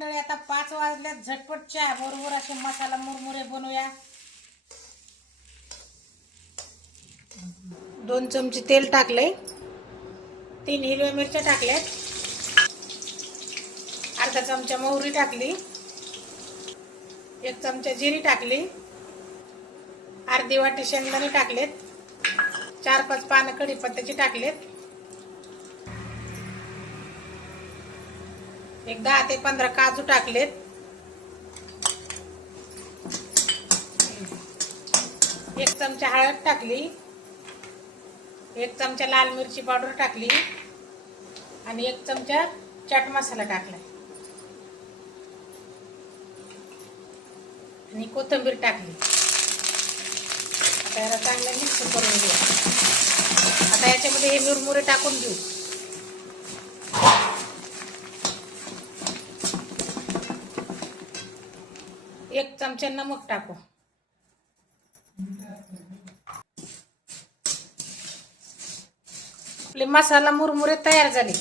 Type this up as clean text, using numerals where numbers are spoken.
मंडळी, आता 5 वाजल्यात. झटपट चहा बरोबर असे मसाला मुरमुरे बनवूया. 2 चमचे तेल टाकले, 3 हिरव्या मिरच्या टाकल्यात, अर्धा चमचा मोहरी टाकली, 1 चमचा जिरी टाकली, अर्धी वाटी शेंगदाणे टाकलेत, 4-5 पानं कढीपत्त्याची टाकलेत, 10 ते 15 काजू टाकलेत, 1 चमचा हळद टाकली, 1 चमचा लाल मिरची पावडर टाकली आणि 1 चमचा चाट मसाला टाकला आणि कोथिंबीर टाकली. आता याला चांगलं मिक्स करून घेऊ. आता याच्यामध्ये हे मुरमुरे टाकून घेऊ. एक चमचा नमक टाकू. आपले मसाला मुरमुरे तयार झाले.